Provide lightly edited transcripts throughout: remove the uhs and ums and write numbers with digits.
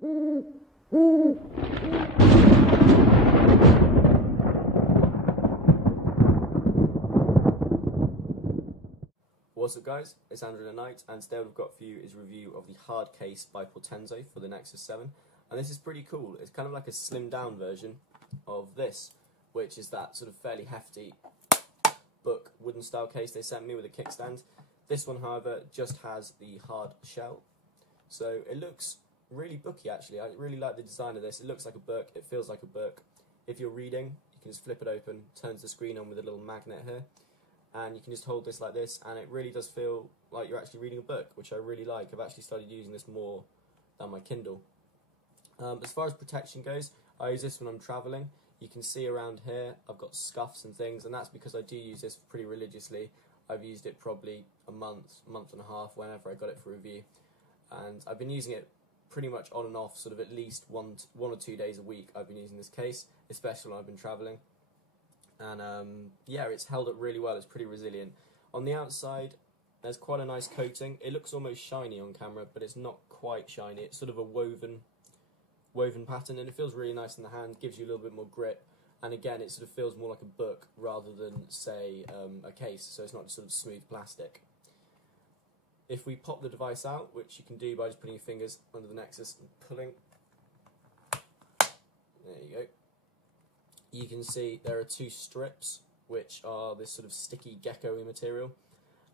What's up guys, it's Andrew the Knight, and today what we've got for you is a review of the hard case by Portenzo for the Nexus 7. And this is pretty cool. It's kind of like a slimmed down version of this, which is that sort of fairly hefty book wooden style case they sent me with a kickstand. This one, however, just has the hard shell. So it looks really booky actually. I really like the design of this. It looks like a book, it feels like a book. If you're reading, you can just flip it open, turns the screen on with a little magnet here. And you can just hold this like this, and it really does feel like you're actually reading a book, which I really like. I've actually started using this more than my Kindle. As far as protection goes, I use this when I'm travelling. You can see around here I've got scuffs and things, and that's because I do use this pretty religiously. I've used it probably a month and a half whenever I got it for review. And I've been using it pretty much on and off, sort of at least one or 2 days a week I've been using this case, especially when I've been travelling. And yeah, it's held up really well. It's pretty resilient. On the outside, there's quite a nice coating. It looks almost shiny on camera, but it's not quite shiny. It's sort of a woven pattern, and it feels really nice in the hand. Gives you a little bit more grip, and again, it sort of feels more like a book rather than, say, a case. So it's not just sort of smooth plastic. If we pop the device out, which you can do by just putting your fingers under the Nexus and pulling, there you go. You can see there are two strips, which are this sort of sticky gecko-y material.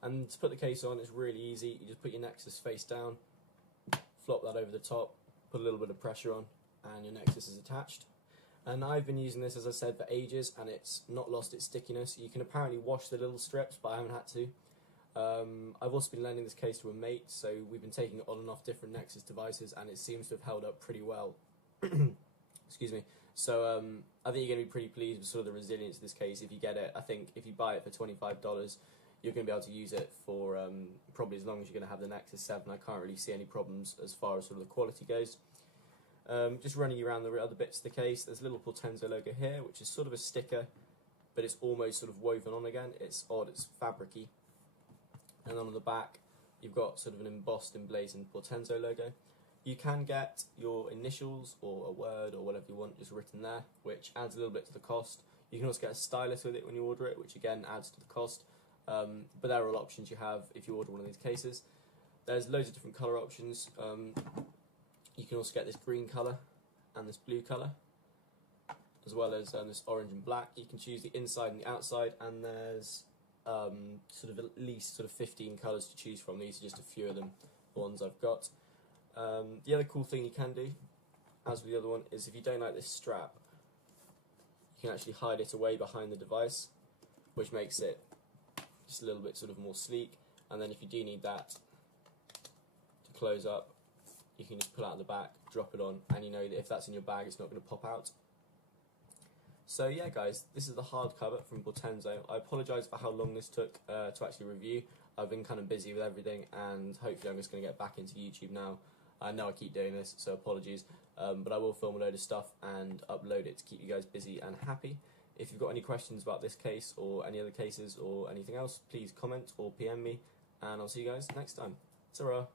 And to put the case on, it's really easy. You just put your Nexus face down, flop that over the top, put a little bit of pressure on, and your Nexus is attached. And I've been using this, as I said, for ages, and it's not lost its stickiness. You can apparently wash the little strips, but I haven't had to. I've also been lending this case to a mate, so we've been taking it on and off different Nexus devices, and it seems to have held up pretty well. Excuse me. So I think you're going to be pretty pleased with sort of the resilience of this case if you get it. I think if you buy it for $25, you're going to be able to use it for probably as long as you're going to have the Nexus 7. I can't really see any problems as far as sort of the quality goes. Just running you around the other bits of the case, there's a little Portenzo logo here, which is sort of a sticker, but it's almost sort of woven on again. It's odd, it's fabricy. And then on the back, you've got sort of an embossed, emblazoned Portenzo logo. You can get your initials or a word or whatever you want just written there, which adds a little bit to the cost. You can also get a stylus with it when you order it, which again adds to the cost. But there are all options you have if you order one of these cases. There's loads of different colour options. You can also get this green colour and this blue colour, as well as this orange and black. You can choose the inside and the outside, and there's sort of at least sort of 15 colours to choose from. These are just a few of them, the ones I've got. The other cool thing you can do, as with the other one, is if you don't like this strap, you can actually hide it away behind the device, which makes it just a little bit sort of more sleek. And then if you do need that to close up, you can just pull out the back, drop it on, and you know that if that's in your bag, it's not going to pop out. So yeah guys, this is the hardcover from Portenzo. I apologise for how long this took to actually review. I've been kind of busy with everything, and hopefully I'm just going to get back into YouTube now. I know I keep doing this, so apologies, but I will film a load of stuff and upload it to keep you guys busy and happy. If you've got any questions about this case or any other cases or anything else, please comment or PM me, and I'll see you guys next time. Ta-ra!